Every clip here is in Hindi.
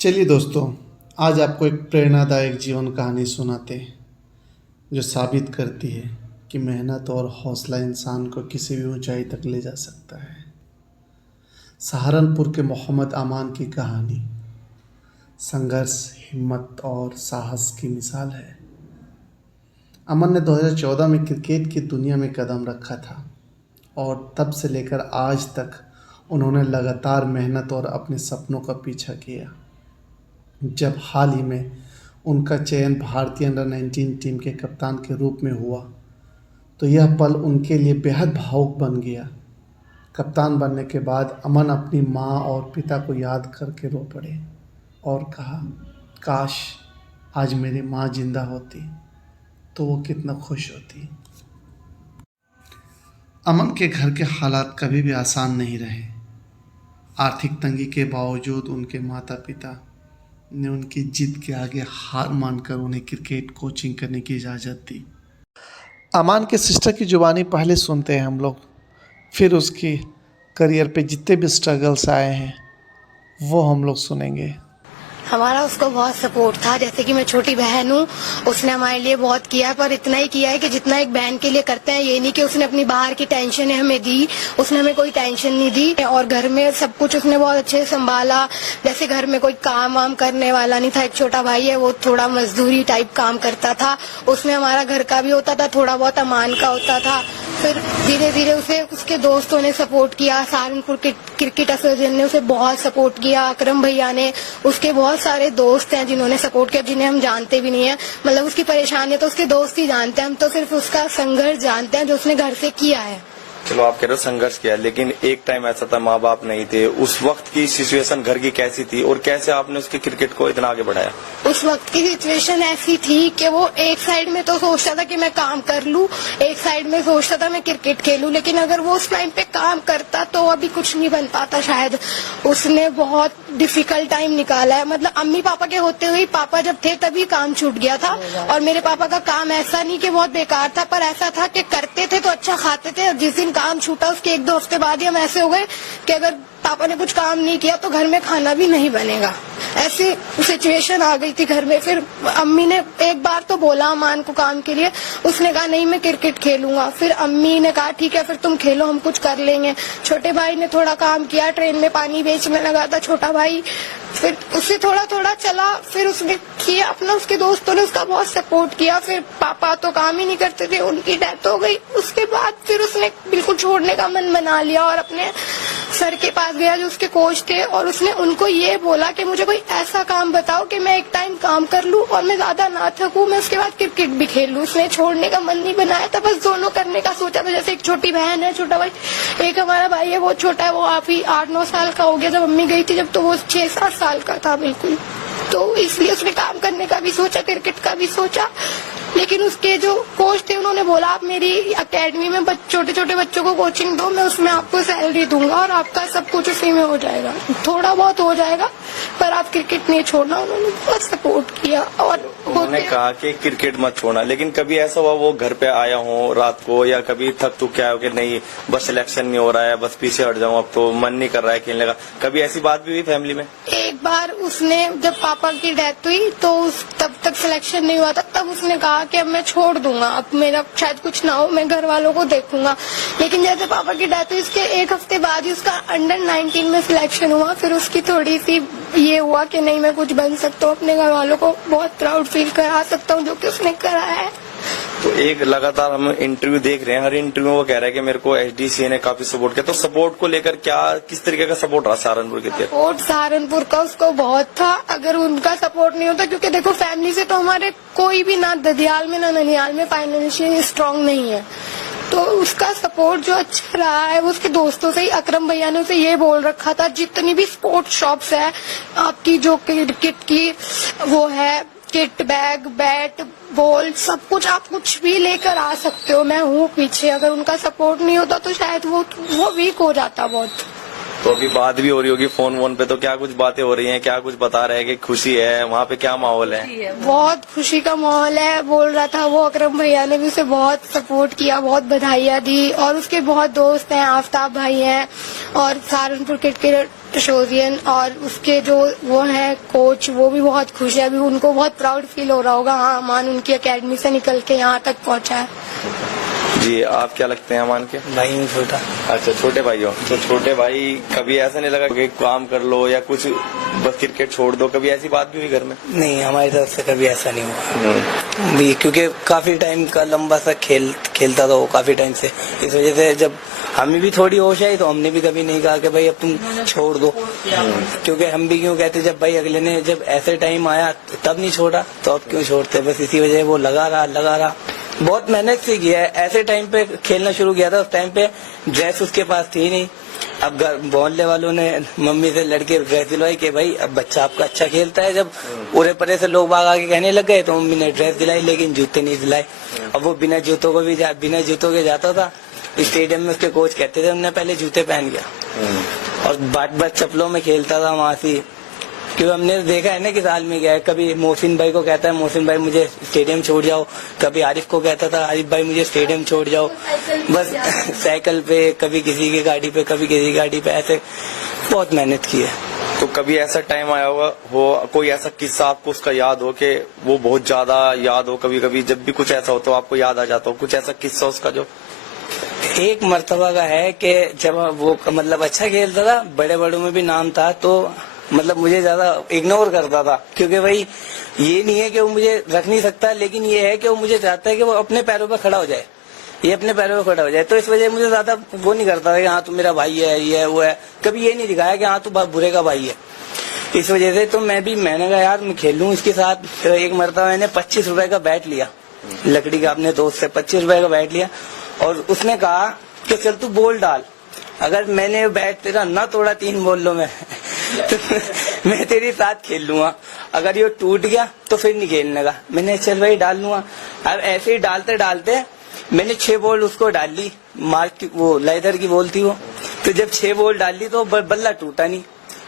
चलिए दोस्तों, आज आपको एक प्रेरणादायक जीवन कहानी सुनाते हैं जो साबित करती है कि मेहनत और हौसला इंसान को किसी भी ऊंचाई तक ले जा सकता है। सहारनपुर के मोहम्मद अमान की कहानी संघर्ष, हिम्मत और साहस की मिसाल है। अमन ने 2014 में क्रिकेट की दुनिया में कदम रखा था और तब से लेकर आज तक उन्होंने लगातार मेहनत और अपने सपनों का पीछा किया। जब हाल ही में उनका चयन भारतीय अंडर-19 टीम के कप्तान के रूप में हुआ तो यह पल उनके लिए बेहद भावुक बन गया। कप्तान बनने के बाद अमन अपनी मां और पिता को याद करके रो पड़े और कहा, काश आज मेरी मां जिंदा होती तो वो कितना खुश होती। अमन के घर के हालात कभी भी आसान नहीं रहे। आर्थिक तंगी के बावजूद उनके माता पिता ने उनकी जिद के आगे हार मानकर उन्हें क्रिकेट कोचिंग करने की इजाज़त दी। अमान के सिस्टर की जुबानी पहले सुनते हैं हम लोग, फिर उसकी करियर पे जितने भी स्ट्रगल्स आए हैं वो हम लोग सुनेंगे। हमारा उसको बहुत सपोर्ट था। जैसे कि मैं छोटी बहन हूँ, उसने हमारे लिए बहुत किया है, पर इतना ही किया है कि जितना एक बहन के लिए करते हैं। ये नहीं कि उसने अपनी बाहर की टेंशन हमें दी, उसने हमें कोई टेंशन नहीं दी। और घर में सब कुछ उसने बहुत अच्छे से संभाला। जैसे घर में कोई काम वाम करने वाला नहीं था। एक छोटा भाई है, वो थोड़ा मजदूरी टाइप काम करता था। उसमें हमारा घर का भी होता था, थोड़ा बहुत अमान का होता था। फिर धीरे धीरे उसे उसके दोस्तों ने सपोर्ट किया। सहारनपुर क्रिकेट एसोसिएशन ने उसे बहुत सपोर्ट किया। अकरम भैया ने, उसके बहुत सारे दोस्त हैं जिन्होंने सपोर्ट किया, जिन्हें हम जानते भी नहीं है। मतलब उसकी परेशानी तो उसके दोस्त ही जानते हैं, हम तो सिर्फ उसका संघर्ष जानते हैं जो उसने घर से किया है। चलो आप कह रहे हो संघर्ष किया, लेकिन एक टाइम ऐसा था माँ बाप नहीं थे। उस वक्त की सिचुएशन घर की कैसी थी और कैसे आपने उसके क्रिकेट को इतना आगे बढ़ाया? उस वक्त की सिचुएशन ऐसी थी कि वो एक साइड में तो सोचता था कि मैं काम कर लूं, एक साइड में सोचता था मैं क्रिकेट खेलूं। लेकिन अगर वो उस टाइम पे काम करता तो अभी कुछ नहीं बन पाता शायद। उसने बहुत डिफिकल्ट टाइम निकाला है। मतलब अम्मी पापा के होते हुए, पापा जब थे तभी काम छूट गया था। और मेरे पापा का काम ऐसा नहीं कि बहुत बेकार था, पर ऐसा था कि करते थे तो अच्छा खाते थे। और जिस दिन काम छूटा उसके 1-2 हफ्ते बाद ही हम ऐसे हो गए कि अगर पापा ने कुछ काम नहीं किया तो घर में खाना भी नहीं बनेगा। ऐसी सिचुएशन आ गई थी घर में। फिर अम्मी ने एक बार तो बोला अमान को काम के लिए, उसने कहा नहीं मैं क्रिकेट खेलूंगा। फिर अम्मी ने कहा ठीक है फिर तुम खेलो, हम कुछ कर लेंगे। छोटे भाई ने थोड़ा काम किया, ट्रेन में पानी बेचने लगा था छोटा भाई। फिर उससे थोड़ा थोड़ा चला, फिर उसने किया अपना। उसके दोस्तों ने उसका बहुत सपोर्ट किया। फिर पापा तो काम ही नहीं करते थे, उनकी डेथ हो गई। उसके बाद फिर उसने बिल्कुल छोड़ने का मन बना लिया और अपने सर के पास गया जो उसके कोच थे, और उसने उनको ये बोला कि मुझे कोई ऐसा काम बताओ कि मैं एक टाइम काम कर लूं और मैं ज्यादा ना थकूं, मैं उसके बाद क्रिकेट भी खेल लूं। उसने छोड़ने का मन नहीं बनाया था, बस दोनों करने का सोचा था। जैसे एक छोटी बहन है, छोटा भाई, एक हमारा भाई है, वो छोटा है, वो आप ही 8-9 साल का हो गया। जब मम्मी गई थी जब तो वो 6-7 साल का था बिल्कुल। तो इसलिए उसने काम करने का भी सोचा, क्रिकेट का भी सोचा। लेकिन उसके जो कोच थे उन्होंने बोला आप मेरी एकेडमी में छोटे छोटे बच्चों को कोचिंग दो, मैं उसमें आपको सैलरी दूंगा और आपका सब कुछ उसी में हो जाएगा, थोड़ा बहुत हो जाएगा, पर आप क्रिकेट नहीं छोड़ना। उन्होंने बहुत सपोर्ट किया। और उन्होंने कहा कि क्रिकेट मत छोड़ना। लेकिन कभी ऐसा हुआ वो घर पे आया हो रात को, या कभी थक तो क्या हो कि नहीं बस सिलेक्शन नहीं हो रहा है, बस पीछे हट जाऊं, अब तो मन नहीं कर रहा है खेलने का? कभी ऐसी बात भी हुई फैमिली में? एक बार उसने जब पापा की डेथ हुई तो तब तक सिलेक्शन नहीं हुआ था, तब उसने कहा कि अब मैं छोड़ दूंगा, अब मेरा शायद कुछ ना हो, मैं घर वालों को देखूंगा। लेकिन जैसे पापा की डेथ हुई उसके 1 हफ्ते बाद ही उसका अंडर-19 में सिलेक्शन हुआ। फिर उसकी थोड़ी सी ये हुआ कि नहीं मैं कुछ बन सकता हूँ, अपने घर वालों को बहुत प्राउड फील करा सकता हूँ जो कि उसने कराया है। तो एक लगातार हम इंटरव्यू देख रहे हैं, हर इंटरव्यू में वो कह रहा है कि मेरे को एचडीसीए ने काफी सपोर्ट किया। तो सपोर्ट को लेकर क्या किस तरीके का सपोर्ट रहा सहारनपुर के? सपोर्ट सहारनपुर का उसको बहुत था। अगर उनका सपोर्ट नहीं होता, क्योंकि देखो फैमिली से तो हमारे कोई भी ना ददियाल में ना ननियाल में फाइनेंशियल स्ट्रांग नहीं है, तो उसका सपोर्ट जो अच्छा रहा है वो उसके दोस्तों से ही। अकरम भैया ने उसे ये बोल रखा था जितनी भी स्पोर्ट्स शॉप्स है आपकी, जो क्रिकेट की वो है, किट, बैग, बैट, बॉल, सब कुछ आप कुछ भी लेकर आ सकते हो, मैं हूँ पीछे। अगर उनका सपोर्ट नहीं होता तो शायद वो वीक हो जाता बहुत। तो अभी बात भी हो रही होगी फोन वोन पे, तो क्या कुछ बातें हो रही हैं, क्या कुछ बता रहे हैं कि खुशी है, वहाँ पे क्या माहौल है? बहुत खुशी का माहौल है। बोल रहा था वो, अकरम भैया ने भी उसे बहुत सपोर्ट किया, बहुत बधाइयाँ दी। और उसके बहुत दोस्त हैं, आफ्ताब भाई हैं और सहारनपुर क्रिकेट एसोसिएशन, और उसके जो वो है कोच, वो भी बहुत खुश है। अभी उनको बहुत प्राउड फील हो रहा होगा, हाँ अमान उनकी अकेडमी से निकल के यहाँ तक पहुँचा है। जी, आप क्या लगते हैं अमान के? भाई हूँ छोटा। अच्छा, छोटे भाई हो। तो छोटे भाई, कभी ऐसा नहीं लगा कि काम कर लो या कुछ, बस क्रिकेट छोड़ दो, कभी ऐसी बात भी हुई घर में? नहीं, हमारी तरफ से कभी ऐसा नहीं हुआ भी, क्योंकि काफी टाइम का लंबा सा खेलता था वो काफी टाइम से। इस वजह से जब हमें भी थोड़ी होश आई तो हमने भी कभी नहीं कहा कि भाई अब तुम छोड़ दो, क्योंकि हम भी क्यों कहते जब भाई अगले ने जब ऐसे टाइम आया तब नहीं छोड़ा तो अब क्यों छोड़ते। बस इसी वजह वो लगा रहा। बहुत मेहनत से किया है। ऐसे टाइम पे खेलना शुरू किया था, उस टाइम पे ड्रेस उसके पास थी नहीं। अब मोहल्ले वालों ने मम्मी से लड़के ड्रेस दिलवाई कि भाई अब बच्चा आपका अच्छा खेलता है। जब पूरे परे से लोग बाग आके कहने लग गए तो मम्मी ने ड्रेस दिलाई, लेकिन जूते नहीं दिलाए। अब वो बिना जूतों के जाता था स्टेडियम में। उसके कोच कहते थे हमने पहले जूते पहन गया, और बाट चप्पलों में खेलता था वहां से। क्योंकि हमने देखा है ना कि साल में गया है, कभी मोहसिन भाई को कहता है मोहसिन भाई मुझे स्टेडियम छोड़ जाओ, कभी आरिफ को कहता था आरिफ भाई मुझे स्टेडियम छोड़ जाओ। बस साइकिल पे, कभी किसी की गाड़ी पे, कभी किसी गाड़ी पे, ऐसे बहुत मेहनत की है। तो कभी ऐसा टाइम आया होगा हो, कोई ऐसा किस्सा आपको उसका याद हो कि वो बहुत ज्यादा याद हो? कभी कभी जब भी कुछ ऐसा हो तो आपको याद आ जाता हो, कुछ ऐसा किस्सा उसका जो? एक मर्तबा का है कि जब वो मतलब अच्छा खेलता था, बड़े बड़ों में भी नाम था, तो मतलब मुझे ज्यादा इग्नोर करता था। क्योंकि भाई ये नहीं है कि वो मुझे रख नहीं सकता, लेकिन ये है कि वो मुझे चाहता है कि वो अपने पैरों पर खड़ा हो जाए, ये अपने पैरों पर खड़ा हो जाए। तो इस वजह मुझे ज्यादा वो नहीं करता था कि हाँ तू मेरा भाई है, ये है वो है। कभी ये नहीं दिखाया कि हाँ तू बुरे का भाई है। इस वजह से तो मैंने कहा यार मैं खेलूं इसके साथ। तो एक मरतबा मैंने 25 रुपए का बैट लिया, लकड़ी का, अपने दोस्त से 25 रुपए का बैट लिया, और उसने कहा कि चल तू बॉल डाल, अगर मैंने बैट तेरा न तोड़ा 3 बॉलों में तो मैं तेरे साथ खेल लूंगा, अगर ये टूट गया तो फिर नहीं खेलने का। मैंने चल भाई डाल लूंगा। अब ऐसे ही डालते डालते मैंने 6 बॉल उसको डाल ली, मार्क की वो लेदर की बॉल थी वो। तो जब 6 बॉल डाल ली तो बल्ला टूटा नहीं,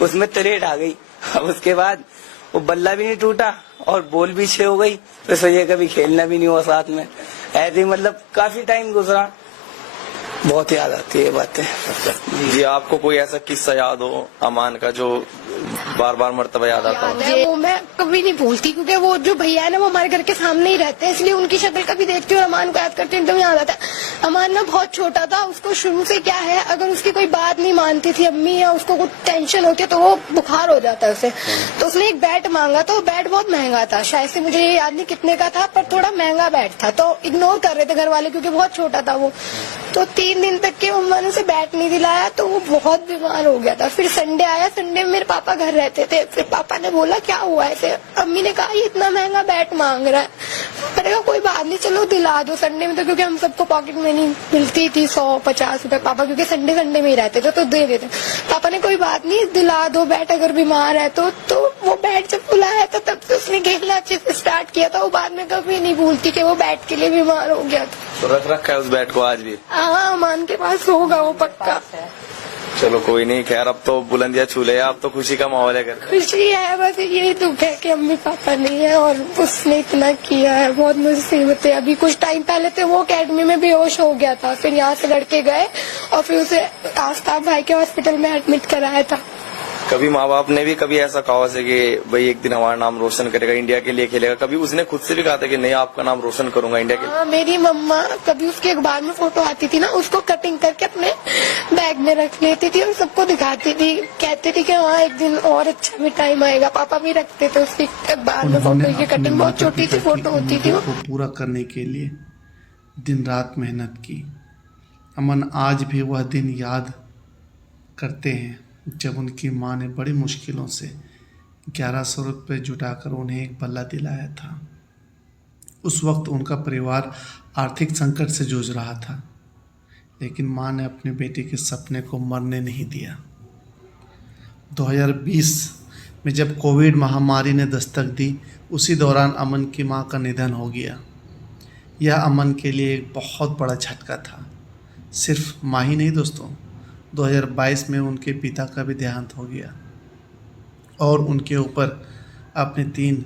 उसमें तरेट आ गई। अब उसके बाद वो बल्ला भी नहीं टूटा और बॉल भी 6 हो गई। तो इस वजह कभी खेलना भी नहीं हुआ साथ में। ऐसे ही मतलब काफी टाइम गुजरा, बहुत याद आती है बातें। जी, आपको कोई ऐसा किस्सा याद हो अमान का जो बार बार मरतबा याद आता हो? वो मैं कभी नहीं भूलती, क्योंकि वो जो भैया है ना वो हमारे घर के सामने ही रहते हैं, इसलिए उनकी शक्ल कभी देखती हूँ और अमान को याद करती हूँ, एकदम याद आता है। अमान ना बहुत छोटा था, उसको शुरू से क्या है, अगर उसकी कोई बात नहीं मानती थी अम्मी या उसको कुछ टेंशन होती है तो वो बुखार हो जाता है उसे। तो उसने एक बैट मांगा, तो बैट बहुत महंगा था, शायद से मुझे ये याद नहीं कितने का था, पर थोड़ा महंगा बैट था। तो इग्नोर कर रहे थे घर वाले क्योंकि बहुत छोटा था वो। तो 3 दिन तक के मम्मा ने उसे बैट नहीं दिलाया, तो वो बहुत बीमार हो गया था। फिर संडे आया, संडे में मेरे पापा घर रहते थे। फिर पापा ने बोला क्या हुआ ऐसे, अम्मी ने कहा ये इतना महंगा बैट मांग रहा है। मैंने कहा कोई बात नहीं, चलो दिला दो संडे में, तो क्योंकि हम सबको पॉकेट मनी मिलती थी 100-50 रुपए, पापा क्योंकि संडे में ही रहते थे तो दे देते। पापा ने कोई बात नहीं दिला दो बैट, अगर बीमार है तो वो बैट जब बुलाया था तब से उसने खेलना अच्छे से स्टार्ट किया था। वो बाद में कभी नहीं भूलती कि वो बैट के लिए बीमार हो गया था। तो रख रखा है उस बैट को आज भी? हाँ, अमान के पास होगा वो पक्का। चलो कोई नहीं, खैर अब तो बुलंदियां छू ले, अब तो खुशी का माहौल है घर। खुशी है, बस यही दुख है कि अम्मी पापा नहीं है और उसने इतना किया है, बहुत मुसीबत है। अभी कुछ टाइम पहले तो वो अकेडमी में बेहोश हो गया था, फिर यहाँ से लड़के गए और फिर उसे आफ्ताब भाई के हॉस्पिटल में एडमिट कराया था। कभी माँ बाप ने भी कभी ऐसा कहा से कि भाई एक दिन हमारा नाम रोशन करेगा, इंडिया के लिए खेलेगा? कभी उसने खुद से भी कहा था कि नहीं आपका नाम रोशन करूंगा इंडिया के लिए? हाँ, मेरी मम्मा कभी उसके अखबार में फोटो आती थी ना, उसको कटिंग करके अपने बैग में रख लेती थी और सबको दिखाती थी, कहती थी कि हाँ एक दिन और अच्छा भी टाइम आएगा। पापा भी रखते थे उसकी अखबार में फोटो की कटिंग, बहुत छोटी सी फोटो होती थी वो। पूरा करने के लिए दिन रात मेहनत की। अमन आज भी वह दिन याद करते हैं जब उनकी माँ ने बड़ी मुश्किलों से 1100 रुपये जुटाकर उन्हें एक बल्ला दिलाया था। उस वक्त उनका परिवार आर्थिक संकट से जूझ रहा था, लेकिन माँ ने अपने बेटे के सपने को मरने नहीं दिया। 2020 में जब कोविड महामारी ने दस्तक दी, उसी दौरान अमन की माँ का निधन हो गया। यह अमन के लिए एक बहुत बड़ा झटका था। सिर्फ माँ ही नहीं दोस्तों, 2022 में उनके पिता का भी देहांत हो गया और उनके ऊपर अपने 3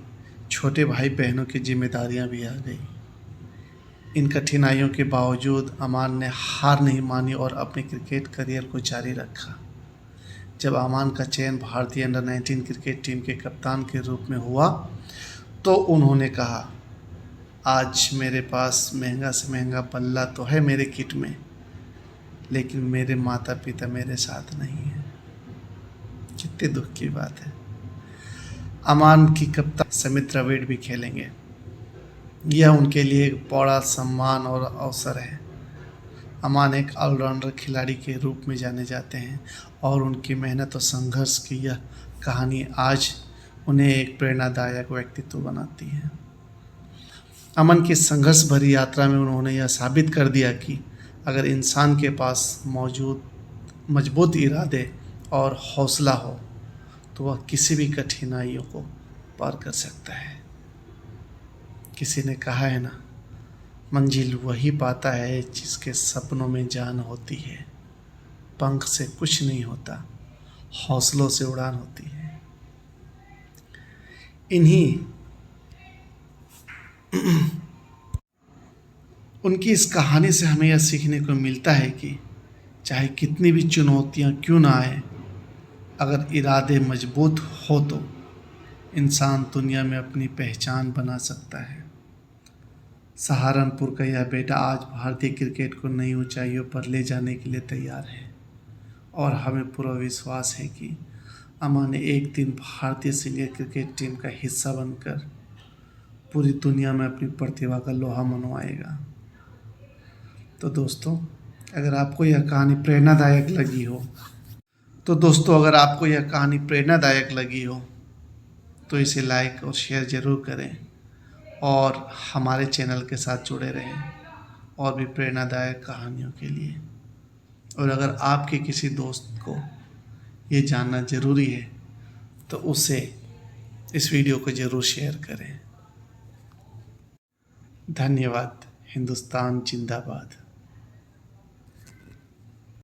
छोटे भाई बहनों की जिम्मेदारियां भी आ गई। इन कठिनाइयों के बावजूद अमान ने हार नहीं मानी और अपने क्रिकेट करियर को जारी रखा। जब अमान का चयन भारतीय अंडर-19 क्रिकेट टीम के कप्तान के रूप में हुआ तो उन्होंने कहा, आज मेरे पास महंगा से महंगा बल्ला तो है मेरे किट में, लेकिन मेरे माता पिता मेरे साथ नहीं है। कितने दुख की बात है। अमान की कप्तान समित द्रविड़ भी खेलेंगे। यह उनके लिए एक बड़ा सम्मान और अवसर है। अमान एक ऑलराउंडर खिलाड़ी के रूप में जाने जाते हैं और उनकी मेहनत और संघर्ष की यह कहानी आज उन्हें एक प्रेरणादायक व्यक्तित्व बनाती है। अमन की संघर्ष भरी यात्रा में उन्होंने यह साबित कर दिया कि अगर इंसान के पास मौजूद मजबूत इरादे और हौसला हो तो वह किसी भी कठिनाइयों को पार कर सकता है। किसी ने कहा है ना, मंजिल वही पाता है जिसके सपनों में जान होती है। पंख से कुछ नहीं होता, हौसलों से उड़ान होती है। इन्हीं उनकी इस कहानी से हमें यह सीखने को मिलता है कि चाहे कितनी भी चुनौतियां क्यों ना आए, अगर इरादे मजबूत हो तो इंसान दुनिया में अपनी पहचान बना सकता है। सहारनपुर का यह बेटा आज भारतीय क्रिकेट को नई ऊंचाइयों पर ले जाने के लिए तैयार है और हमें पूरा विश्वास है कि अमान एक दिन भारतीय सीनियर क्रिकेट टीम का हिस्सा बनकर पूरी दुनिया में अपनी प्रतिभा का लोहा मनवाएगा। तो दोस्तों, अगर आपको यह कहानी प्रेरणादायक लगी हो तो इसे लाइक और शेयर ज़रूर करें और हमारे चैनल के साथ जुड़े रहें और भी प्रेरणादायक कहानियों के लिए। और अगर आपके किसी दोस्त को ये जानना ज़रूरी है तो उसे इस वीडियो को ज़रूर शेयर करें। धन्यवाद। हिंदुस्तान जिंदाबाद।